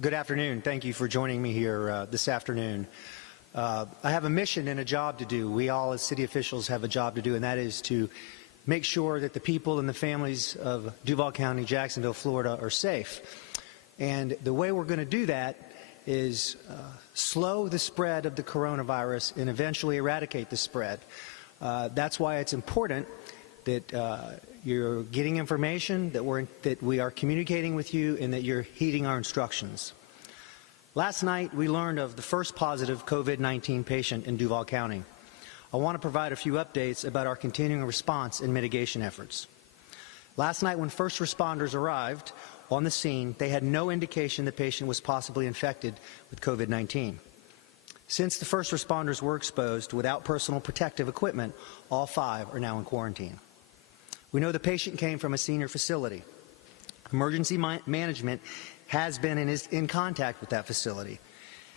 Good afternoon. Thank you for joining me here this afternoon. I have a mission and a job to do. We all as city officials have a job to do, and that is to make sure that the people and the families of Duval County, Jacksonville, Florida are safe. And the way we're going to do that is slow the spread of the coronavirus and eventually eradicate the spread. That's why it's important that you're getting information, that we are communicating with you, and that you're heeding our instructions. Last night, we learned of the first positive COVID-19 patient in Duval County. I want to provide a few updates about our continuing response and mitigation efforts. Last night, when first responders arrived on the scene, they had no indication the patient was possibly infected with COVID-19. Since the first responders were exposed without personal protective equipment, all 5 are now in quarantine. We know the patient came from a senior facility. Emergency management has been and is in contact with that facility.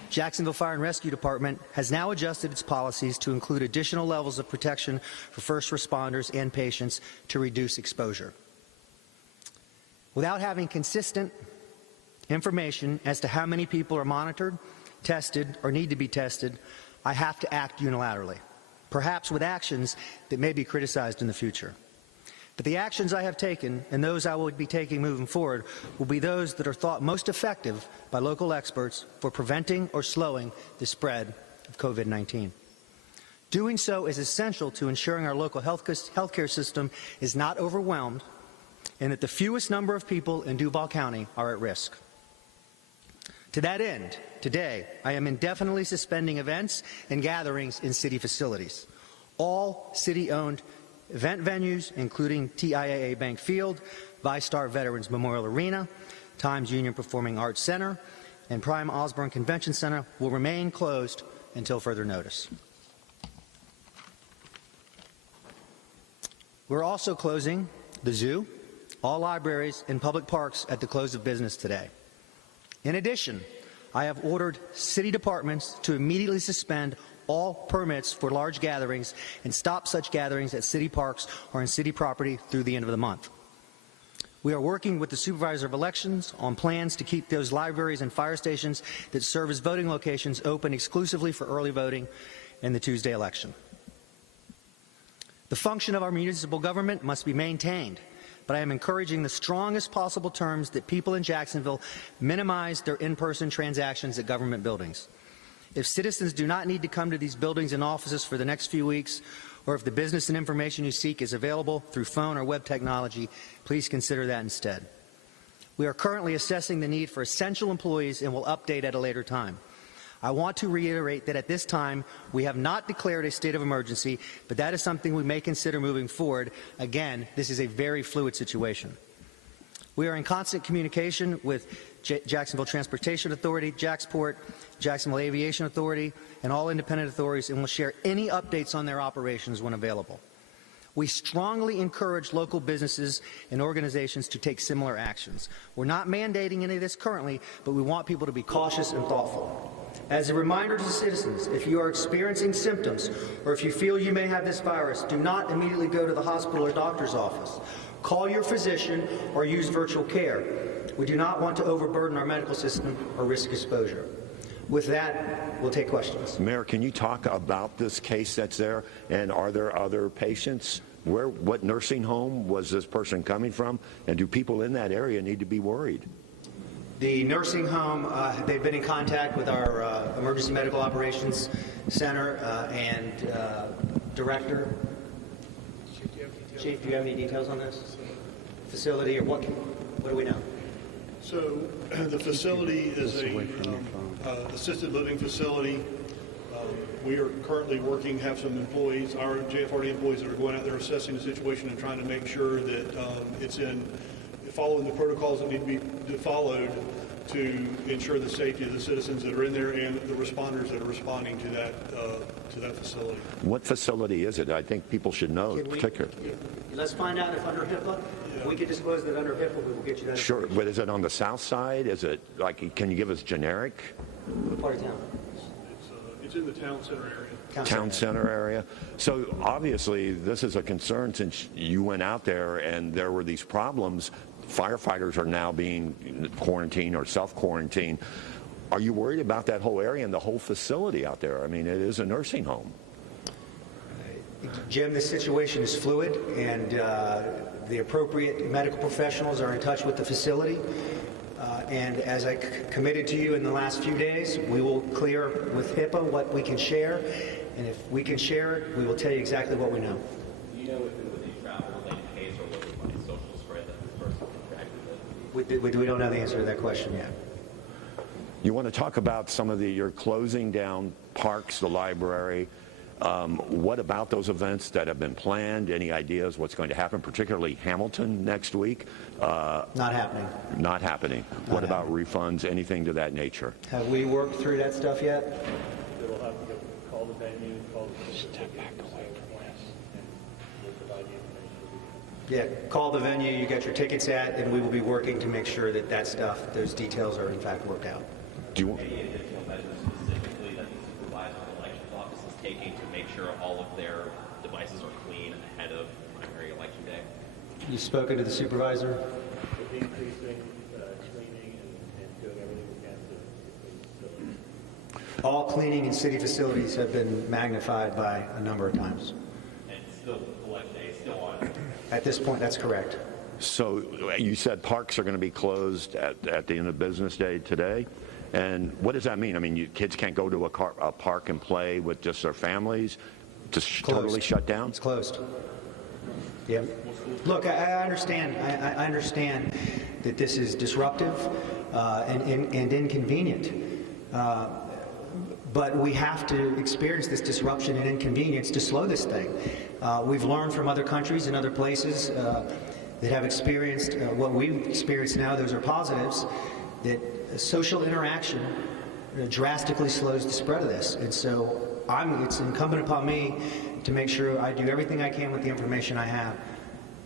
Jacksonville Fire and Rescue Department has now adjusted its policies to include additional levels of protection for first responders and patients to reduce exposure. Without having consistent information as to how many people are monitored, tested, or need to be tested, I have to act unilaterally, perhaps with actions that may be criticized in the future. But the actions I have taken and those I will be taking moving forward will be those that are thought most effective by local experts for preventing or slowing the spread of COVID-19. Doing so is essential to ensuring our local healthcare system is not overwhelmed and that the fewest number of people in Duval County are at risk. To that end, today, I am indefinitely suspending events and gatherings in city facilities. All city-owned event venues, including TIAA Bank Field, ViStar Veterans Memorial Arena, Times Union Performing Arts Center, and Prime Osborne Convention Center, will remain closed until further notice. We're also closing the zoo, all libraries, and public parks at the close of business today. In addition, I have ordered city departments to immediately suspend all permits for large gatherings and stop such gatherings at city parks or on city property through the end of the month. We are working with the Supervisor of Elections on plans to keep those libraries and fire stations that serve as voting locations open exclusively for early voting in the Tuesday election. The function of our municipal government must be maintained, but I am encouraging the strongest possible terms that people in Jacksonville minimize their in-person transactions at government buildings. If citizens do not need to come to these buildings and offices for the next few weeks, or if the business and information you seek is available through phone or web technology, please consider that instead. We are currently assessing the need for essential employees and will update at a later time. I want to reiterate that at this time, we have not declared a state of emergency, but that is something we may consider moving forward. Again, this is a very fluid situation. We are in constant communication with Jacksonville Transportation Authority, Jacksport, Jacksonville Aviation Authority, and all independent authorities, and will share any updates on their operations when available. We strongly encourage local businesses and organizations to take similar actions. We're not mandating any of this currently, but we want people to be cautious and thoughtful. As a reminder to citizens, if you are experiencing symptoms or if you feel you may have this virus, do not immediately go to the hospital or doctor's office. Call your physician or use virtual care. We do not want to overburden our medical system or risk exposure. With that, we'll take questions. Mayor, can you talk about this case that's there, and are there other patients? What nursing home was this person coming from, and do people in that area need to be worried? The nursing home, they've been in contact with our Emergency Medical Operations Center and Director. Chief, do you have any details on this facility, or what do we know? So the facility is a assisted living facility. We are currently have some employees, our JFRD employees, that are going out there assessing the situation and trying to make sure that it's following the protocols that need to be followed to ensure the safety of the citizens that are in there and the responders that are responding to that facility. What facility is it? I think people should know in particular. Let's find out if under HIPAA. Yeah. We could disclose that under HIPAA, we will get you that. Sure, but is it on the south side? Is it like, can you give us generic? What part of town? It's in the town center area. Town center area. So obviously this is a concern since you went out there and there were these problems firefighters are now being quarantined or self-quarantined. Are you worried about that whole area and the whole facility out there? I mean, it is a nursing home. Jim, the situation is fluid, and the appropriate medical professionals are in touch with the facility. And as I committed to you in the last few days, we will clear with HIPAA what we can share, and if we can share it, we will tell you exactly what we know. Do you know if it was a travel-related case or was it by social spread that this person contracted it? We don't know the answer to that question yet. You want to talk about some of you're closing down parks, the library. What about those events that have been planned? Any ideas what's going to happen, particularly Hamilton next week? Not happening. Not happening. What about refunds, anything to that nature? Have we worked through that stuff yet? They will have to call the venue, call the step back away from this, and we'll provide the information. Yeah, call the venue you got your tickets at, and we will be working to make sure that that stuff, those details are in fact worked out. Do you, Any additional measures specifically that the supervisor of the elections office is taking to make sure all of their devices are clean ahead of primary election day? You've spoken to the supervisor? We'll be increasing cleaning and doing everything we can to clean the facility. All cleaning in city facilities have been magnified by a number of times. And still, election day is still on. At this point, that's correct. so you said parks are going to be closed at the end of business day today. And what does that mean? I mean, kids can't go to a park and play with just their families? Just totally shut down? It's closed. Yeah. Look, I understand. I understand that this is disruptive and inconvenient. But we have to experience this disruption and inconvenience to slow this thing. We've learned from other countries and other places that have experienced what we've experienced now. Those are positives. That social interaction drastically slows the spread of this. And so it's incumbent upon me to make sure I do everything I can with the information I have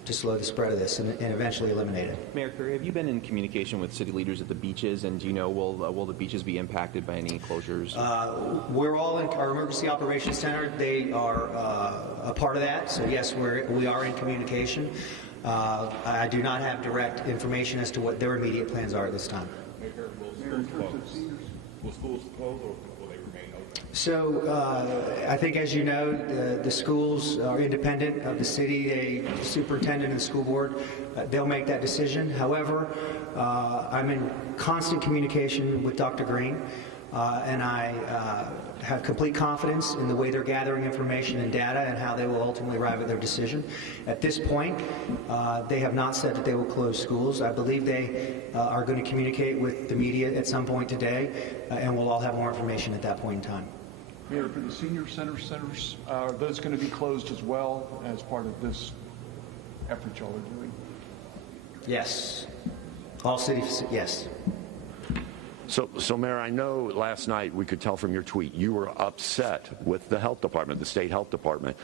to slow the spread of this and eventually eliminate it. Mayor Curry, have you been in communication with city leaders at the beaches, and do you know will the beaches be impacted by any closures? We're all in our emergency operations center. They are a part of that. So yes, we are in communication. I do not have direct information as to what their immediate plans are at this time. Will schools close or will they remain open? So I think, as you know, the schools are independent of the city. The superintendent and the school board, they'll make that decision. However, I'm in constant communication with Dr. Green, and I have complete confidence in the way they're gathering information and data and how they will ultimately arrive at their decision. At this point, they have not said that they will close schools. I believe they are going to communicate with the media at some point today, and we'll all have more information at that point in time. Mayor, for the senior centers, are those going to be closed as well as part of this effort y'all are doing? Yes. All city, yes. So, Mayor, I know last night we could tell from your tweet you were upset with the health department, the state health department.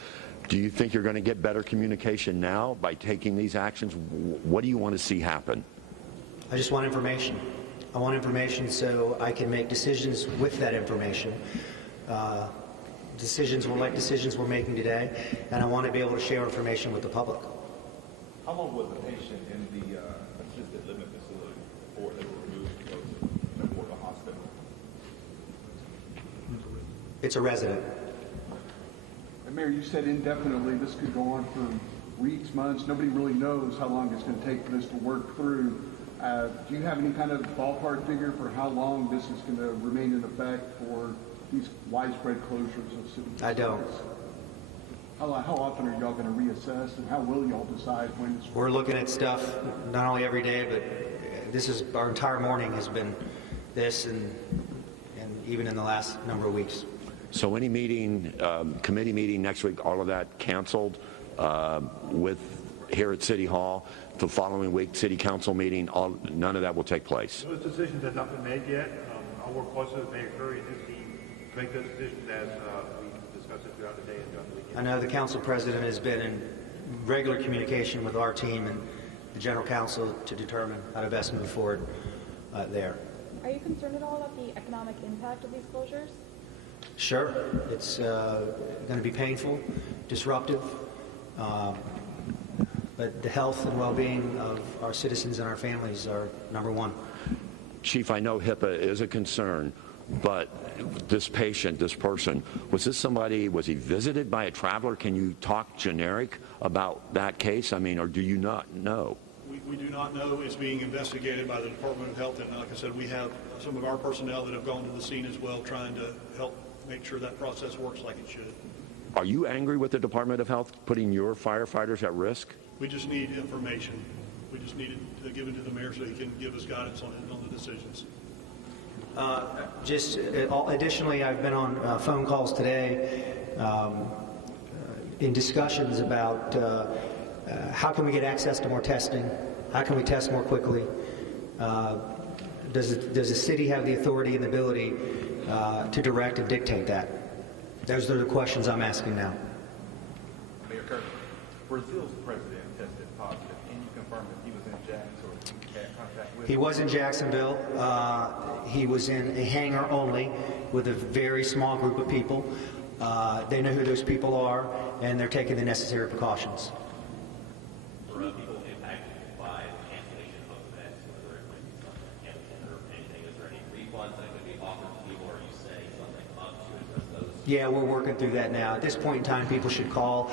Do you think you're going to get better communication now by taking these actions? What do you want to see happen? I just want information. I want information so I can make decisions with that information. Decisions we're making today, and I want to be able to share information with the public. How long was the patient in the assisted living facility before they were removed to go to the hospital? It's a resident. And Mayor, you said indefinitely. This could go on for weeks, months. Nobody really knows how long it's going to take for this to work through. Do you have any kind of ballpark figure for how long this is going to remain in effect for these widespread closures of city facilities? I don't. How often are y'all going to reassess, and how will y'all decide when it's... We're looking at stuff not only every day, but this is our entire morning has been this, and even in the last number of weeks. So any meeting, committee meeting next week, all of that canceled with here at City Hall. The following week, City Council meeting, none of that will take place. Those decisions have not been made yet. I'll work closely with Mayor Curry and his team to make those decisions as we discuss it throughout the day and throughout the weekend. I know the council president has been in regular communication with our team and the general counsel to determine how to best move forward there. Are you concerned at all about the economic impact of these closures? Sure. It's going to be painful, disruptive, but But the health and well-being of our citizens and our families are number one. Chief, I know HIPAA is a concern, but this patient, this person, was he visited by a traveler? Can you talk generic about that case? I mean, or do you not know? We do not know. It's being investigated by the Department of Health, and like I said, we have some of our personnel that have gone to the scene as well, trying to help make sure that process works like it should. Are you angry with the Department of Health putting your firefighters at risk? We just need information. We just need it to give it to the mayor so he can give us guidance on the decisions. Additionally, I've been on phone calls today in discussions about how can we get access to more testing? How can we test more quickly? Does the city have the authority and the ability to direct and dictate that? Those are the questions I'm asking now. Mayor Curry, Brazil's president tested positive. Can you confirm if he was in Jackson or if he had contact with? He was in Jacksonville. He was in a hangar only with a very small group of people. They know who those people are, and they're taking the necessary precautions. For people impacted by the cancellation of events, whether it might be something like Hamilton or anything, is there any refunds that could be offered to people, or are you setting something up to address those? Yeah, we're working through that now. At this point in time, people should call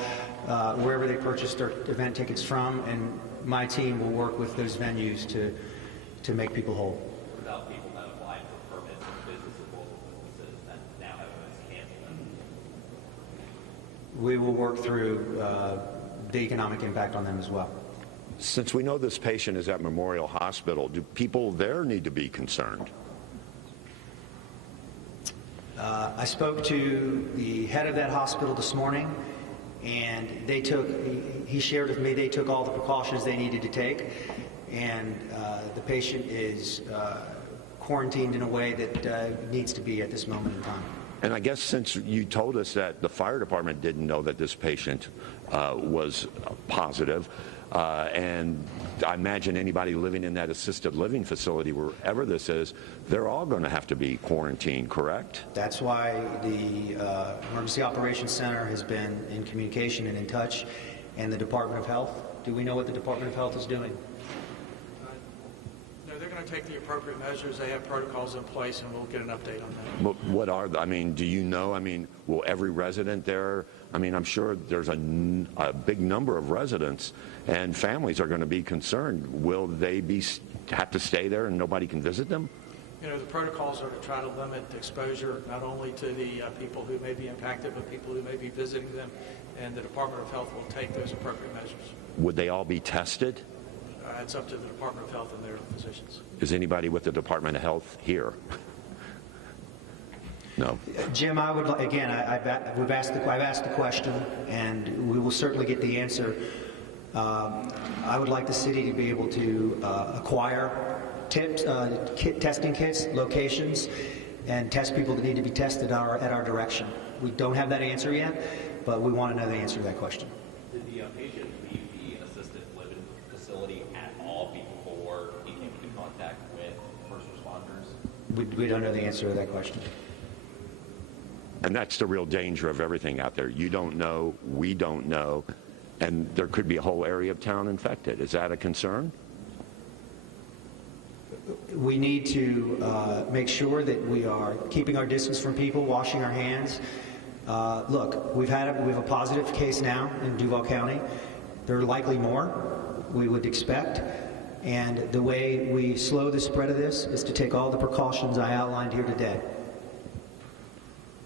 wherever they purchased their event tickets from, and my team will work with those venues to make people whole. What about people that applied for permits and businesses, local businesses that now have events canceled? We will work through the economic impact on them as well. Since we know this patient is at Memorial Hospital, do people there need to be concerned? I spoke to the head of that hospital this morning, and he shared with me they took all the precautions they needed to take, and the patient is quarantined in a way that needs to be at this moment in time. And I guess since you told us that the fire department didn't know that this patient was positive, and I imagine anybody living in that assisted living facility, wherever this is, they're all going to have to be quarantined, correct? That's why the Emergency Operations Center has been in communication and in touch, and the Department of Health. Do we know what the Department of Health is doing? No, they're going to take the appropriate measures. They have protocols in place, and we'll get an update on that. What are, I mean, do you know, I mean, will every resident there, I mean, I'm sure there's a big number of residents and families are going to be concerned. Will they have to stay there and nobody can visit them? You know, the protocols are to try to limit exposure not only to the people who may be impacted, but people who may be visiting them, and the Department of Health will take those appropriate measures. Would they all be tested? It's up to the Department of Health and their physicians. Is anybody with the Department of Health here? No. Jim, I would again. I've asked the question, and we will certainly get the answer. I would like the city to be able to acquire testing kits, locations, and test people that need to be tested at our direction. We don't have that answer yet, but we want to know the answer to that question. Did the patient leave the assisted living facility at all before he came into contact with first responders? We don't know the answer to that question. And that's the real danger of everything out there. You don't know, we don't know, and there could be a whole area of town infected. Is that a concern? We need to make sure that we are keeping our distance from people, washing our hands. Look, we have a positive case now in Duval County. There are likely more, we would expect. And the way we slow the spread of this is to take all the precautions I outlined here today.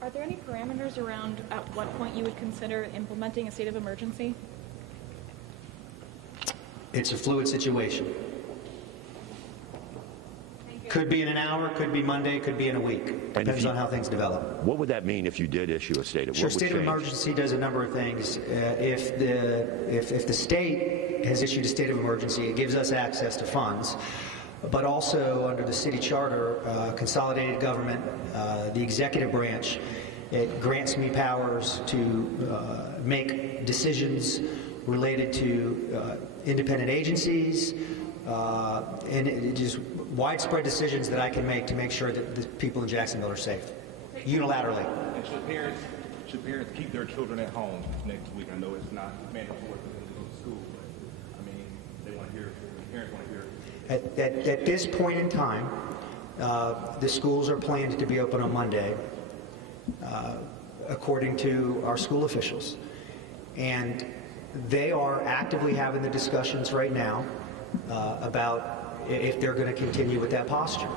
Are there any parameters around at what point you would consider implementing a state of emergency? It's a fluid situation. Could be in an hour, could be Monday, could be in a week. Depends on how things develop. What would that mean if you did issue a state of emergency? Sure, state of emergency does a number of things. If the state has issued a state of emergency, it gives us access to funds. But also under the city charter, consolidated government, the executive branch, it grants me powers to make decisions related to independent agencies, and it just widespread decisions that I can make to make sure that the people in Jacksonville are safe, unilaterally. And should parents keep their children at home next week? I know it's not mandatory for them to go to school, but parents want to hear. At this point in time, the schools are planned to be open on Monday, according to our school officials. And they are actively having the discussions right now about if they're going to continue with that posture.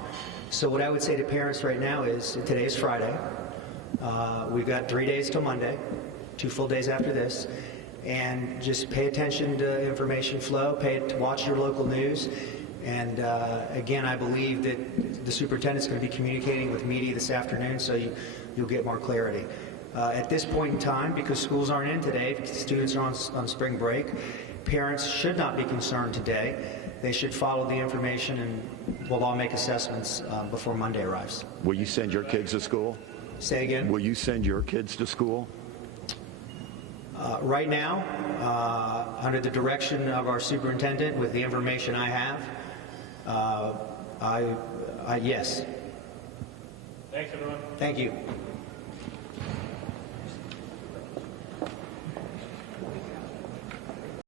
So what I would say to parents right now is, today's Friday. We've got 3 days till Monday, 2 full days after this. And just pay attention to information flow, watch your local news. And again, I believe that the superintendent's going to be communicating with media this afternoon, so you'll get more clarity. At this point in time, because schools aren't in today, students are on spring break, parents should not be concerned today. They should follow the information, and we'll all make assessments before Monday arrives. Will you send your kids to school? Say again? Will you send your kids to school? Right now, under the direction of our superintendent, with the information I have, yes. Thanks, everyone. Thank you.